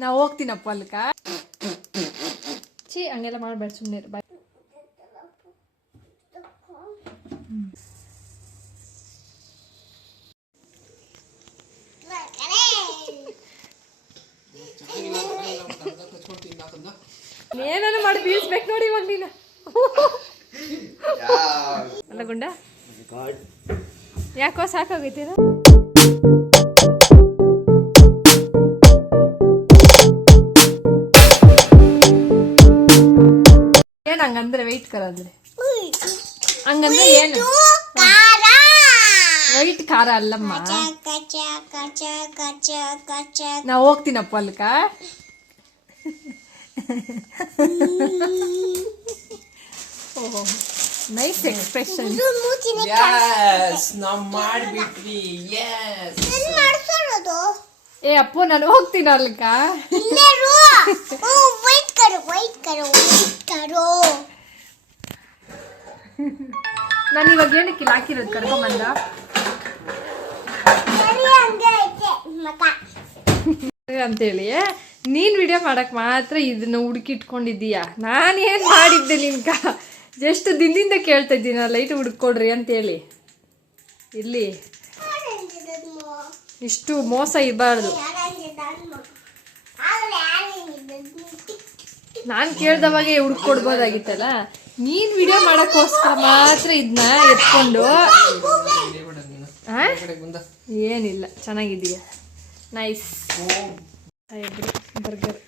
ನಾ ಹೋಗ್ತೀನಪ್ಪ ಅಲ್ಕ ಛೀ ಹಂಗೆಲ್ಲ ಮಾಡಬೇಡ ಸುಮ್ಮನೆ ಬಾಯ್. ಏನಾನು ಮಾಡಿ ಬೀಳ್ಸ್ಬೇಕು ನೋಡಿ ಇವಾಗ ನೀನು. ಅಲ್ಲ ಗುಂಡ. ಯಾಕೋ ಸಾಕಾಗೈತೀರ ಹಂಗಂದ್ರೆ ವೆಯ್ಟ್ ಕರದ್ರೆ ಹಂಗಂದ್ರೆ ಏನು ವೈಟ್ ಖಾರ ಅಲ್ಲಮ್ಮ ನಾ ಹೋಗ್ತೀನಪ್ಪ ಅಲ್ಕ ಓಹೋ ನೈಸ್ ಎಕ್ಸ್ಪ್ರೆಷನ್ ಯಸ್ ನಾವು ಏ ಅಪ್ಪು ನಾನು ಹೋಗ್ತೀನಿ ಅಲ್ಕ ವೈಟ್ ಕರು ವೈಟ್ ಕರು ವೈಟ್ ಕರು ನಾನು ಇವಾಗ ಏನಕ್ಕೆ ಇಲ್ಲಿ ಹಾಕಿರೋದು? ಕರ್ಕೊಂಬಂದ? ಅಂತೇಳಿ. ನೀನು ವಿಡಿಯೋ ಮಾಡಕ್ ಮಾತ್ರ ಇದನ್ನ ಹುಡುಕಿಟ್ಕೊಂಡಿದ್ದೀಯ? ನಾನೇನ್ ಮಾಡಿದ್ದೆ ನಿನ್ಕ ಜಸ್ಟ್ ದಿನದಿಂದ ಕೇಳ್ತಾ ಇದ್ದೀನಿ? ಲೈಟ್ ಹುಡುಕೊಡ್ರಿ ಅಂತೇಳಿ. ಇಲ್ಲಿ. ಇಷ್ಟು ಮೋಸ ಇರಬಾರ್ದು ಆರೆಂಜ್ ಇದ್ದದ್ದು ಆಗಲೇ ಆರೆಂಜ್ ಇದ್ದದ್ದು ನಾನು ಕೇಳ್ದವಾಗೆ ಹುಡ್ಕೊಡ್ಬೋದಾಗಿತ್ತಲ್ಲ? ನೀನ್ ವಿಡಿಯೋ ಮಾಡಕ್ಕೋಸ್ಕರ ಮಾತ್ರ ಇದನ್ನ ಎತ್ಕೊಂಡು? ಏನಿಲ್ಲ ಚೆನ್ನಾಗಿದೀಯ ನೈಸ್ ಬರ್ಗರ್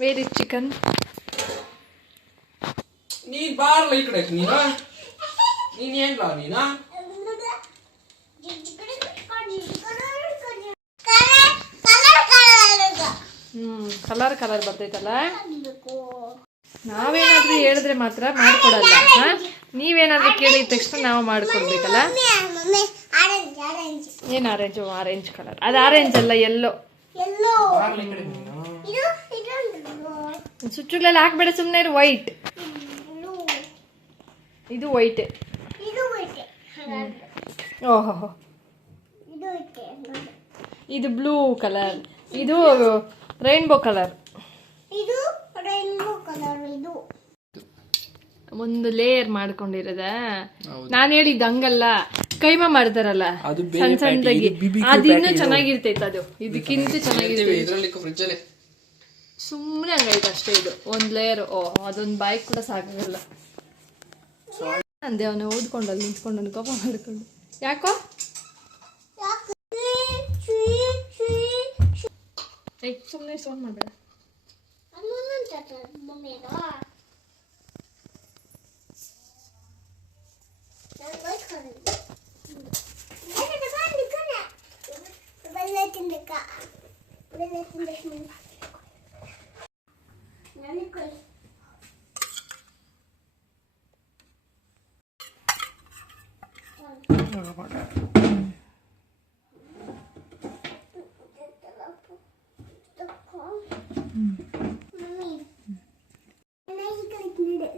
ವೆರಿ ಚಿಕನ್ ನೀನ್ ಬಾರ್ಲ ಈ ಕಡೆ ನೀನು ಏನ್ಲ ನೀನ? ಹ್ಮ್ ಕಲರ್ ಕಲರ್ ಬರ್ತೈತಲ್ಲ? ನಾವೇನಾದ್ರೂ ಹೇಳಿದ್ರೆ ಮಾತ್ರ ಮಾಡ್ಕೊಡಲ್ಲ ಹಾ? ನೀವೇನಾದ್ರೂ ಕೇಳಿದ ತಕ್ಷಣ ನಾವು ಮಾಡ್ಕೊಡ್ಬೇಕಲ್ಲ? ಏನ್ ಆರೆಂಜ್ ಆರೆಂಜ್ ಕಲರ್ ಅದು ಆರೆಂಜ್ ಅಲ್ಲ ಎಲ್ಲೋ ಸುಚ್ಚುಗಳಲ್ಲಿ ಹಾಕ್ಬೇಡ ಸುಮ್ಮನೆ ವೈಟ್ ಬ್ಲೂ ಇದು ವೈಟ್ ಓಹೋ ಇದು ಬ್ಲೂ ಕಲರ್ ಇದು ರೈನ್ಬೋ ಕಲರ್ ಇದು ರೈನ್ಬೋ ಕಲರ್ ಇದು. ಒಂದು ಲೇಯರ್ ಮಾಡ್ಕೊಂಡಿರೋದ. ನಾನು ಹೇಳಿದ್ದು ಹಂಗಲ್ಲ. ಕೈಮ ಮಾಡ್ತಾರಲ್ಲ. ಅದು ಬೇರೆ ಸಣ್ಣ ಸಣ್ಣದಾಗಿ. ಅದಿನ್ನೂ. ಚೆನ್ನಾಗಿರ್ತೈತೆ ಅದು. ಇದಕ್ಕಿಂತ ಚೆನ್ನಾಗಿರ್ತೈತೆ. ಇದ್ರಲ್ಲಿ ಫ್ರಿಜ್ ಅಲ್ಲಿ ಸುಮ್ಮನೆ ಹಂಗೈತೆ ಅಷ್ಟೇ ಇದು. ಒಂದು ಲೇಯರ್ ಓ ಅದೊಂದು ಬಾಯ್ ಕೂಡ ಸಾಕಾಗಲ್ಲ. ಅಂದೆ ಅವನು ಓದ್ಕೊಂಡಲ್ಲಿ ನಿಂತ್ಕೊಂಡು ಕೋಪ ಮಾಡ್ಕೊಂಡು. ಯಾಕೆ ಚೀ ಚೀ ಚೀ ಏಯ್ ಸುಮ್ಮನೆ ಸೌಂಡ್ ಮಾಡಬೇಡ ಹನುಮಂತ ಮಮ್ಮಿಗ ಬೆಲ್ಲ ತಿಂದಕ್ಕ ಬೆಲ್ಲ ತಿಂದಕ್ಕ ನನಗೆ ಕೊಡಿ ಮಮ್ಮಿ ನನಗೆ ಕಲಿತಿದೆ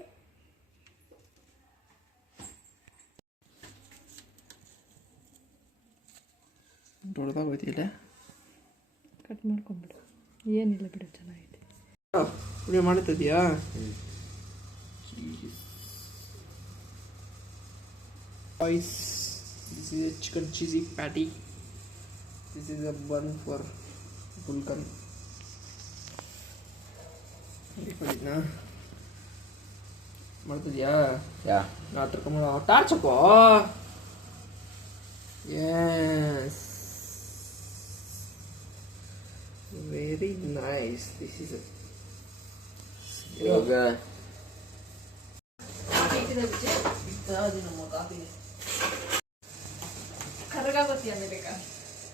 ದೊಡ್ಡದಾಗ ಹೋಯ್ತಿಲ್ಲ ಕಟ್ ಮಾಡ್ಕೊಂಬಿಡು ಏನಿಲ್ಲ ಬಿಡು ಚೆನ್ನಾಗೈತೆ ವಿಡಿಯೋ ಮಾಡ್ತಿದ್ಯಾ Guys, this is a chicken cheesy patty. This is a bun for pulkan. ಮಾಡಿದ್ನಾ ಮಾಡ್ತಿದ್ಯಾ ಯಾ. ನಾ ತರ್ಕೊಂಬ ಟಾರ್ಚ್ ಹಾಕೋ. Yes very nice this is ಇವಾಗ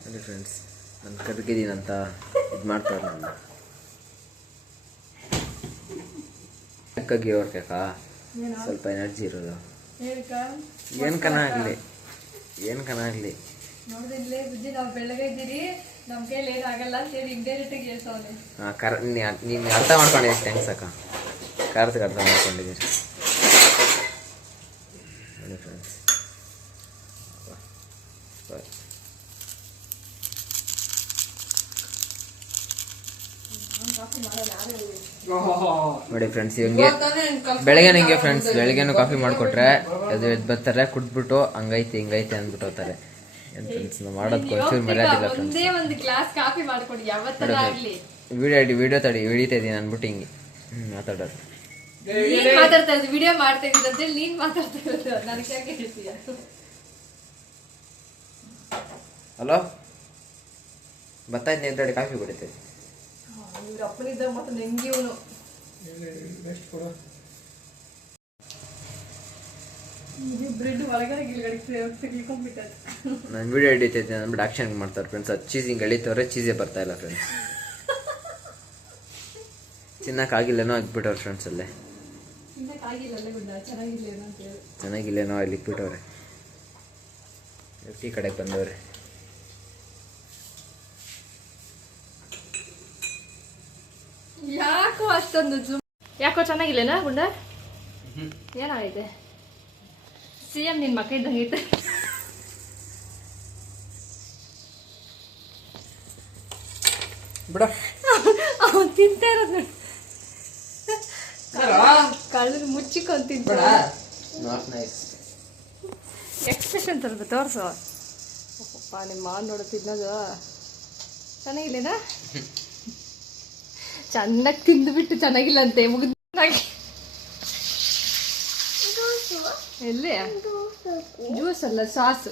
ನೋಡಿ ಫ್ರೆಂಡ್ಸ್ ನಾನು ಕರ್ಗಿದ್ದೀನಂತ ಇದು ಮಾಡ್ತಾರೆ ನಾನು. ಅಕ್ಕಗೆ ಅವ್ರಕ್ಕ ಸ್ವಲ್ಪ ಎನರ್ಜಿ ಇರೋದು. ಏನ್ ಏನು ಕನ ಆಗಲಿ? ಏನು ಕನ ಆಗಲಿ? ನೋಡಿದ್ರೆ ಬುಜ್ಜಿ ನಾವು ಬೆಳಗ್ಗೆ ಇದ್ದೀರಿ. ನಮ್ಮ ಕೈಲಿ ಏನಾಗಲ್ಲ ಅಂತೇಳಿ ಇಂಡೈರೆಕ್ಟಾಗಿ ಹೇಳ್ಸವನೆ ಹಾಂ ಕರ ನೀನು ಅರ್ಥ ಮಾಡ್ಕೊಂಡಿದ್ದೀರಿ ಥ್ಯಾಂಕ್ಸ್ ಅಕ್ಕ ಕರೆದು ಅರ್ಥ ಮಾಡ್ಕೊಂಡಿದ್ದೀರಿ. ನೋಡಿ ಫ್ರೆಂಡ್ಸ್ ನೋಡಿ ಫ್ರೆಂಡ್ಸ್ ಇವಂಗೆ ಬೆಳಗ್ಗೆ ನಂಗೆ ಫ್ರೆಂಡ್ಸ್ ಬೆಳಗ್ಗೆನು ಕಾಫಿ ಮಾಡಿಕೊಟ್ರೆ ಅದು ಎದ್ದು ಬರ್ತಾರೆ ಕುಡ್ಬಿಟ್ಟು ಹಂಗೈತೆ ಹಿಂಗೈತೆ ಅಂದ್ಬಿಟ್ಟು ಹೋಗ್ತಾರೆ. ಫ್ರೆಂಡ್ಸ್ ನಾವು ಮಾಡೋದು ಒಂಚೂರು ಮರ್ಯಾದಿಲ್ಲ ಫ್ರೆಂಡ್ಸ್ ವಿಡಿಯೋ ಇಡಿ ವಿಡಿಯೋ ತಡಿ ಹಿಡಿತಾ ಇದ್ದೀನಿ ಅಂದ್ಬಿಟ್ಟು ಹಿಂಗೆ. ಮಾತಾಡೋದು. ಮಾತಾಡ್ತಾ ಇರೋದು ವಿಡಿಯೋ ಮಾಡ್ತಾ ಇದ್ದೀನಿ ಅಂತೇಳಿ ನೀನ್ ಮಾತಾಡ್ತಾ ಇರೋದು. ನನಗೆ ಯಾಕೆ ಹೇಳ್ತೀಯ? ಹಲೋ ಬರ್ತಾಯಿದ್ದೀನಿ ಎದ್ದೇಳಿ ಕಾಫಿ ಕುಡಿತೈತೆ ಇವ್ರ ಅಪ್ಪನಿದ್ದ ಮತ್ತೆ ನೆಂಗಿ ಇವನು. ಬ್ರೆಡ್ ಒಳಗಡೆ ಗಿಲ್ಗಡೆ ತೆಗಿಕೊಂಡ್ಬಿಟ್ಟಾರೆ ನಾನು ವಿಡಿಯೋ ಹಿಡಿತೈತೆ ಅಂದ್ಬಿಟ್ಟು ಆಕ್ಷನ್ ಮಾಡ್ತಾರೆ ಫ್ರೆಂಡ್ಸ್ ಅದು ಚೀಸ್ ಹಿಂಗೆ ಎಳಿತವ್ರೆ ಚೀಸೇ ಬರ್ತಾ ಇಲ್ಲ ಫ್ರೆಂಡ್ಸ್ ತಿನ್ನಕ್ಕಾಗಿಲ್ಲನೋ ಆಗ್ಬಿಟ್ಟವ್ರೆ ಫ್ರೆಂಡ್ಸ್ ಅಲ್ಲೇ. ತಿನ್ನಕ್ಕಾಗಿಲ್ಲ ಅಲ್ಲೇ ಗುಡ್ಡ ಚೆನ್ನಾಗಿಲ್ಲ ಅಂತ ಹೇಳಿ. ಚೆನ್ನಾಗಿಲ್ಲೇನೋ ಅಲ್ಲಿ ಇಕ್ಬಿಟ್ಟವ್ರೆ ಈ ಕಡೆಗೆ ಬಂದವ್ರೆ. ಯಾಕೋ ಅಷ್ಟೊಂದು ಜೂಮ್ ಯಾಕೋ ಚೆನ್ನಾಗಿಲ್ಲೇನಾ ಗುಂಡ ಏನಾಗೈತೆ ಸಿ ಎಂ ನಿನ್ ಮಕ್ಕ ಇದ್ದಂಗೆ ಐತೆ ಬಿಡ. ಅವ್ನು ತಿಂತಾ ಇರೋದು ನೋಡಿ. ಕಳ್ಳನ ಮುಚ್ಚಿಕೊಂಡು ಎಕ್ಸ್ಪ್ರೆಷನ್ ಸ್ವಲ್ಪ ತೋರಿಸು. ಅಪ್ಪ ನಿಮ್ಮ ಮಾನ್ ನೋಡು ತಿನ್ನೋದು. ಚೆನ್ನಾಗಿಲ್ಲೇನಾ? ಚೆನ್ನಾಗಿ ತಿಂದುಬಿಟ್ಟು ಚೆನ್ನಾಗಿಲ್ಲ ಅಂತೆ ಮುಗಿದು ಎಲ್ಲಿ? ಜ್ಯೂಸ್ ಅಲ್ಲ ಸಾಸು.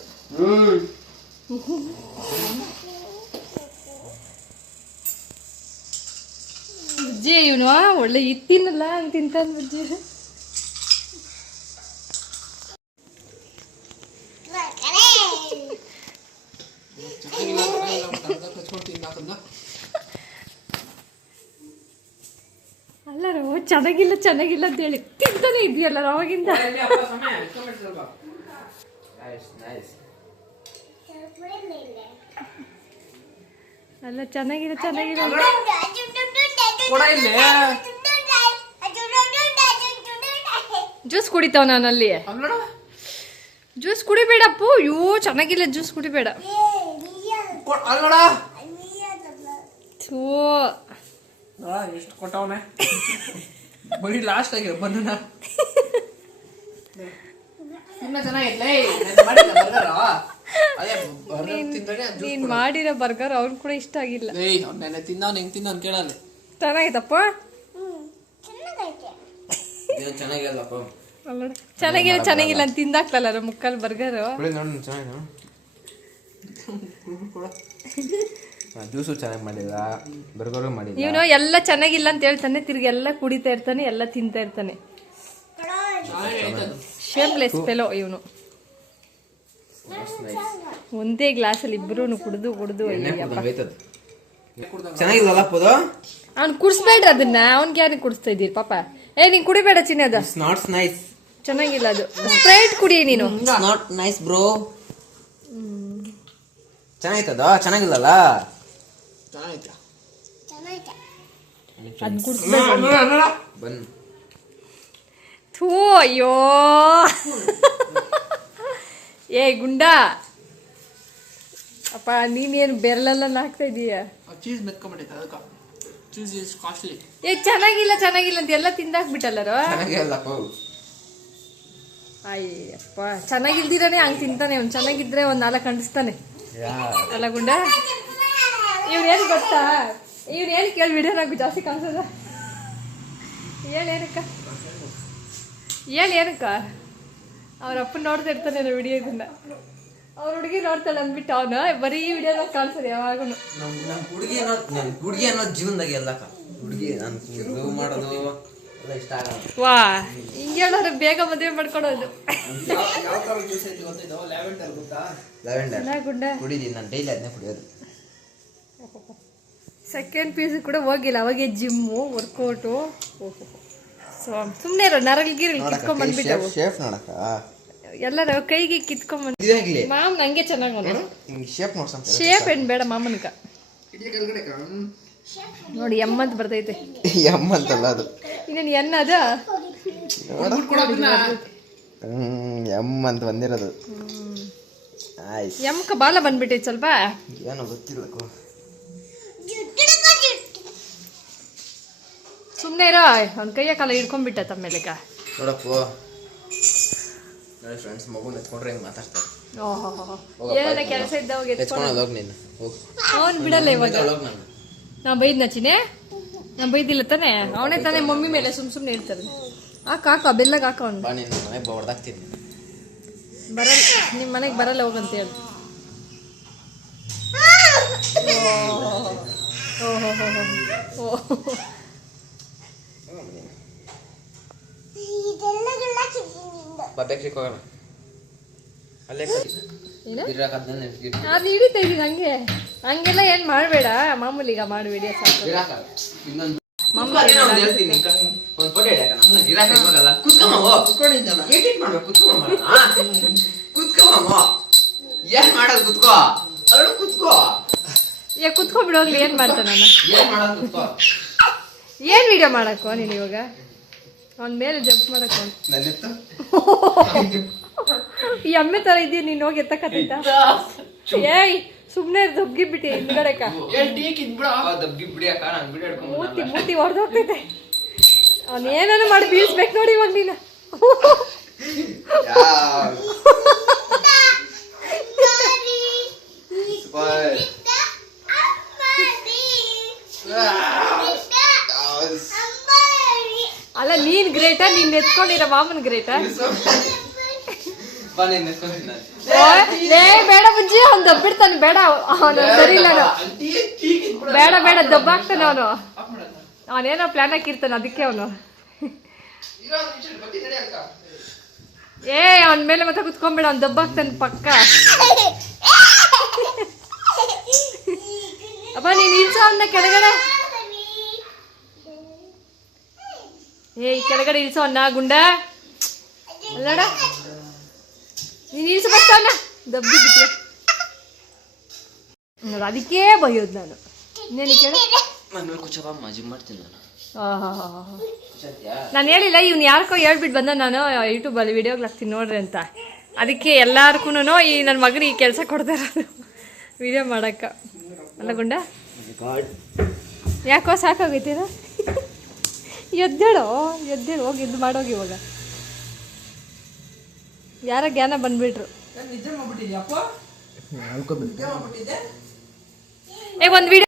ಬುಜ್ಜಿ ಇವನು ಒಳ್ಳೆ ಇತ್ತಿನಲ್ಲ ಹಂಗೆ ತಿಂತಾನೆ ಬುಜ್ಜಿ ಅಲ್ಲ ರೋ ಚೆನ್ನಾಗಿಲ್ಲ ಚೆನ್ನಾಗಿಲ್ಲ ಅಂತ ಹೇಳಿ ತಿಂತಾನೆ ಇದೆಯಲ್ಲ ಅವಾಗಿಂದ. ಅಲ್ಲ ಚೆನ್ನಾಗಿಲ್ಲ ಚೆನ್ನಾಗಿಲ್ಲ ಜ್ಯೂಸ್ ಕುಡಿತಾವ ನಾನಲ್ಲಿ ಅಲ್ಲೋಡ ಜ್ಯೂಸ್ ಕುಡಿಬೇಡಪ್ಪು ಅಯ್ಯೋ ಚೆನ್ನಾಗಿಲ್ಲ ಜ್ಯೂಸ್ ಕುಡಿಬೇಡ. ಅಲ್ಲೋಡ ಥೂ. ಎಷ್ಟು ಕೊಟ್ಟವನೆ. ಬರೀ ಲಾಸ್ಟ್ ಆಗಿ ಬನ್ನನ. ಇನ್ನ ನೀನ್ ಮಾಡಿರೋ ಬರ್ಗರ್ ಅವ್ನ್ ಕೂಡ ಇಷ್ಟ ಆಗಿಲ್ಲ. ಏಯ್ ಅವ್ನು ನೆನೆ ಹೆಂಗ್ ತಿಂದವ್ನು ಕೇಳಲ್ಲ. ಚೆನ್ನಾಗಿತ್ತಪ್ಪ ಚೆನ್ನಾಗೈತೆ. ಚೆನ್ನಾಗಿಲ್ಲಪ್ಪ ಅಲ್ಲ ನೋಡಿ. ಚೆನ್ನಾಗಿಲ್ಲ ಚೆನ್ನಾಗಿಲ್ಲ ಅಂತ ತಿಂದಾಕ್ಲಲ್ಲ ನಮ್ಮ ಮುಕ್ಕಲ್ ಬರ್ಗರ್ ಕುಡಿ ನೋಡಿ ಚೆನ್ನಾಗಿ ಜ್ಯೂಸು ಚೆನ್ನಾಗಿ ಮಾಡಿಲ್ಲ ಬರ್ಗರು ಮಾಡಿಲ್ಲ. ಇವನು ಎಲ್ಲ ಚೆನ್ನಾಗಿಲ್ಲ ಅಂತ ಹೇಳ್ತಾನೆ ತಿರ್ಗಿ ಎಲ್ಲ ಕುಡಿತಾ ಇರ್ತಾನೆ ಎಲ್ಲ ತಿಂತಾ ಇರ್ತಾನೆ. ಶೇಮ್ಲೆಸ್ ಫೆಲೋ ಇವನು. ಒಂದೇ ಗ್ಲಾಸಲ್ಲಿ ಇಬ್ರು ಕುಡಿದು ಕುಡಿದು ಚೆನ್ನಾಗಿಲ್ಲ ಪೋದು? ಅವ್ನು ಕುಡಿಸ್ಬೇಡ್ರಿ ಅದನ್ನ ಅವ್ನಿಗೆ ಯಾರಿಗೆ ಕುಡಿಸ್ತಾ ಇದ್ದೀರಿ ಪಾಪ? ಏ ನೀನ್ ಕುಡಿಬೇಡ ಚಿನ್ನ ಅದು. ಇಟ್ಸ್ ನಾಟ್ ನೈಸ್ ಚೆನ್ನಾಗಿಲ್ಲ ಅದು. ಸ್ಪ್ರೈಟ್ ಕುಡಿ ನೀನು. ನಾಟ್ ನೈಸ್ ಬ್ರೋ ಚೆನ್ನಾಗಿತ್ತದ ಚೆನ್ನಾಗಿಲ್ಲಲ್ಲ? ಚೆನ್ನಾಗೈತೆ ಬನ್ ಥೂ ಅಯ್ಯೋ. ಏ ಗುಂಡ. ಅಪ್ಪ ನೀನೇನು ಬೆರಲೆಲ್ಲ ನಾಕ್ತಾ ಇದೀಯ? ಚೀಸ್ ಮೆತ್ಕೊಂಬಿಟ್ಟೈತೆ ಅದಕ್ಕೆ. ಚೀಸ್ ಇಸ್ ಕಾಸ್ಟ್ಲಿ ಏ ಚೆನ್ನಾಗಿಲ್ಲ ಚೆನ್ನಾಗಿಲ್ಲ ಅಂತ ಎಲ್ಲ ತಿಂದಾಕ್ಬಿಟ್ಟಲ್ಲರೋ? ಅಯ್ಯಪ್ಪ ಚೆನ್ನಾಗಿಲ್ದಿರಾನೆ ಹಂಗೆ ತಿಂತಾನೆ ಅವ್ನು ಚೆನ್ನಾಗಿದ್ರೆ ಒಂದು ನಾಲ್ಕು ಅಂಡಿಸ್ತಾನೆ ಯಾ. ಅಲ್ಲ ಗುಂಡ? ಇವ್ನು ಏನು ಗೊತ್ತಾ? ಇವ್ರು ಏನು ಕೇಳಿ ವಿಡಿಯೋ ವಿಡಿಯೋನಾಗು ಜಾಸ್ತಿ ಕಾಣಿಸೋದ? ಹೇಳಿ ಏನಕ್ಕ? ಹೇಳಿ ಏನಕ್ಕ? ಅವ್ರ ಅಪ್ಪ ನೋಡ್ತಾ ಇರ್ತಾನೆ ವಿಡಿಯೋ ಇದನ್ನ. ಅವ್ರ ಹುಡುಗಿ ನೋಡ್ತಾಳೆ ಅಂದ್ಬಿಟ್ಟು ಅವನು ಬರೀ ವಿಡಿಯೋದಾಗ ಕಾಣಿಸೋದು ಯಾವಾಗೂ ಹುಡುಗಿ ಅನ್ನೋ ನನ್ ಹುಡುಗಿ ಅನ್ನೋ ಜೀವನದಾಗ ಎಲ್ಲಕ್ಕ? ಹುಡುಗಿ ನಾನು ಲವ್ ಮಾಡೋದು ಎಲ್ಲ ವಾ ಹಿಂಗೆ ಹೇಳೋರು ಬೇಗ ಮದುವೆ ಮಾಡ್ಕೊಡೋದು. ಲ್ಯಾವೆಂಡರ್ ಗೊತ್ತಾ? ಲೆವೆಂಡರ್ ಅಲ್ಲ ಗುಂಡ. ಕುಡಿದೀನಿ ನಾನು ಡೈಲಿ ಅದನ್ನೇ ಕುಡಿಯೋದು. ಸೆಕೆಂಡ್ ಪಿ ಯು ಕೂಡ ಹೋಗಿಲ್ಲ ಅವಾಗೆ ಜಿಮ್ಮು ವರ್ಕೌಟು ಸೊ ಸುಮ್ಮನೆ ಇರೋ ನರಲ್ ಗಿರಲ್ ಕಿತ್ಕೊಂಡ್ ಬಂದ್ಬಿಟ್ಟವು ಶೇಪ್ ನೋಡಕ್ಕ? ಎಲ್ಲರ ಕೈಗೆ ಕಿತ್ಕೊಂಡ್ ಬಂದ್ ಇದಾಗ್ಲಿ ಮಾಮ್ ನಂಗೆ ಚೆನ್ನಾಗಿ ಹಿಂಗೆ ಶೇಪ್ ಶೇಪ್ ಏನ್ ಬೇಡ ಮಾಮನ್ಕ. ನೋಡಿ ಎಂ ಅಂತ ಬರ್ತೈತೆ. ಎಂ ಅಂತಲ್ಲ ಅದು. ಇನ್ನೇನು ಎನ್ ಅದ? ಎಂ ಅಂತ ಬಂದಿರೋದು. ಆಯ್ತು ಎಮ್ಕ ಬಾಲ ಬಂದ್ಬಿಟ್ಟೈತೆ ಸ್ವಲ್ಪ. ಏನೋ ಗೊತ್ತಿಲ್ಲಕ್ಕೋ ಸುಮ್ಮನೆ ಇರೋ ಅವ್ನ ಕೈಯ ಕಾಲ ಹಿಡ್ಕೊಂಡ್ಬಿಟ್ಟ ತಮ್ಮೇಲೆಗ ನೋಡಪ್ಪ ನೋಡಿ ಫ್ರೆಂಡ್ಸ್ ಮಗು ಎತ್ಕೊಂಡ್ರೆ ಹಿಂಗೆ ಮಾತಾಡ್ತಾರೆ. ಓಹೋ ಏನಾರ ಕೆಲಸ ಇದ್ದವಾಗ ಎತ್ಕೊಂಡು ಹೋಗಿ. ನೀನು ಅವ್ನು ಬಿಡಲ್ಲ ಇವಾಗ. ನಾ ಬೈದ್ ನಚಿನೆ ನಾ ಬೈದಿಲ್ಲ ತಾನೆ? ಅವನೇ ತಾನೆ ಮಮ್ಮಿ ಮೇಲೆ ಸುಮ್ ಸುಮ್ಮನೆ ಇರ್ತಾರೆ. ಹಾಕ ಹಾಕ ಬೆಲ್ಲಗ್ ಹಾಕ ಅವ್ನು. ಬರಲ್ಲ ನಿಮ್ಮ ಮನೆಗೆ ಬರಲ್ಲ ಹೋಗಂತ ಹೇಳು. ಓಹೋ. ಓಹೋ ಇದೆಲ್ಲಗೆಲ್ಲ ಹೋಗೋಣ ಅಲ್ಲೇ ಏನು? ಇರಾಕದ್ನ ಅದು ಹಿಡಿತಾ ಇದೀನಿ ಹಂಗೆ. ಹಂಗೆಲ್ಲ ಏನ್ ಮಾಡಬೇಡ ಮಾಮೂಲಿ ಈಗ ಮಾಡಬೇಡಿ ಏನ್ ಮಾಡೋದು ಕುತ್ಕೋ? ಅಲ್ಲ ಕುತ್ಕೋ. ಏ ಕುತ್ಕೋ ಬಿಡೋಗ್ಲಿ ಏನ್ ಮಾಡ್ತಾನ ನಾನು? ಏನ್ ಮಾಡೋದು ಕುತ್ಕೋ? ಏನ್ ವಿಡಿಯೋ ಮಾಡಕ್ಕೋ ನೀನು ಇವಾಗ? ಅವ್ನ ಮೇಲೆ ಜಂಪ್ ಮಾಡಕ್ಕೋ ನನ್ನೆತ್ತು ಈ ಅಮ್ಮೆ ತರ ಇದೀಯ ನೀನ್ ಹೋಗಿ ಎತ್ತಕತ್ತಿದ್ದ? ಏಯ್ ಸುಮ್ನೆ ದಬ್ಗಿ ಬಿಟ್ಟಿ ಹಿಂದ್ಗಡೆಕ. ಮೂತಿ ಮೂತಿ ಹೊಡೆದೋಗ್ತೈತೆ ಅವನು ಏನಾನು ಮಾಡಿ ಬೀಳ್ಸ್ಬೇಕು ನೋಡಿ ಇವಾಗ ನೀನು. ಅಲ್ಲ ನೀನ್ ಗ್ರೇಟಾ ನೀನ್ ಎತ್ಕೊಂಡಿರೋ ಮಾಮನ್ ಗ್ರೇಟಾ ಬೇಡ ಬುಜ್ಜಿ ಅವ್ನ್ ದಬ್ಬಿಡ್ತಾನೆ ಬೇಡ. ಅವನು ಸರಿ ಇಲ್ಲ. ಬೇಡ ಬೇಡ ದಬ್ಬಾಕ್ತಾನೆ ಅವನು. ಅವನೇನೋ ಪ್ಲಾನ್ ಹಾಕಿರ್ತಾನೆ ಅದಕ್ಕೆ ಅವನು. ಏ ಅವನ ಮೇಲೆ ಮತ್ತೆ ಕುತ್ಕೊಂಡ್ಬೇಡ ಅವ್ನು ದಬ್ಬಾಕ್ತಾನೆ ಪಕ್ಕ. ಅಪ್ಪ ನೀನ್ ಇಲ್ಸ ಅವನ್ನ ಕೆಳಗಡೆ ಏ ಈ ಕೆಳಗಡೆ ಇಳಿಸೋ ಅನ್ನ ಗುಂಡ. ಅಲ್ಲಡ ನೀನ್ ಇಳಿಸ ಬರ್ತಾನ ದಬ್ಬಿ ಬಿಟ್ಟಿಯ ನೋಡು ಅದಕ್ಕೆ ಬೈಯೋದು ನಾನು. ಇನ್ನೇನು ಕೇಳ ಮಾಡ್ತೀನಿ ನಾನು. ನಾನು ಹೇಳಿಲ್ಲ ಇವ್ನು ಯಾರಕ್ಕೋ ಹೇಳ್ಬಿಟ್ಟು ಬಂದ ನಾನು ಯೂಟ್ಯೂಬಲ್ಲಿ ವಿಡಿಯೋಗಳು ಹಾಕ್ತೀನಿ ನೋಡ್ರಿ ಅಂತ. ಅದಕ್ಕೆ ಎಲ್ಲಾರ್ಗೂ ಈ ನನ್ನ ಮಗನಿಗೆ ಈ ಕೆಲಸ ಕೊಡ್ತಾ ಇರೋದು ವಿಡಿಯೋ ಮಾಡಕ್ಕ. ಅಲ್ಲ ಗುಂಡ? ಯಾಕೋ ಸಾಕಾಗೈತೀರ ಎದ್ದೇಳೋ ಎದ್ದೇಳು ಹೋಗಿ ಇದು ಮಾಡೋಗಿ ಇವಾಗ. ಯಾರ ಜ್ಞಾನ ಬಂದ್ಬಿಟ್ರು? ಏ ಒಂದು ವಿಡಿಯೋ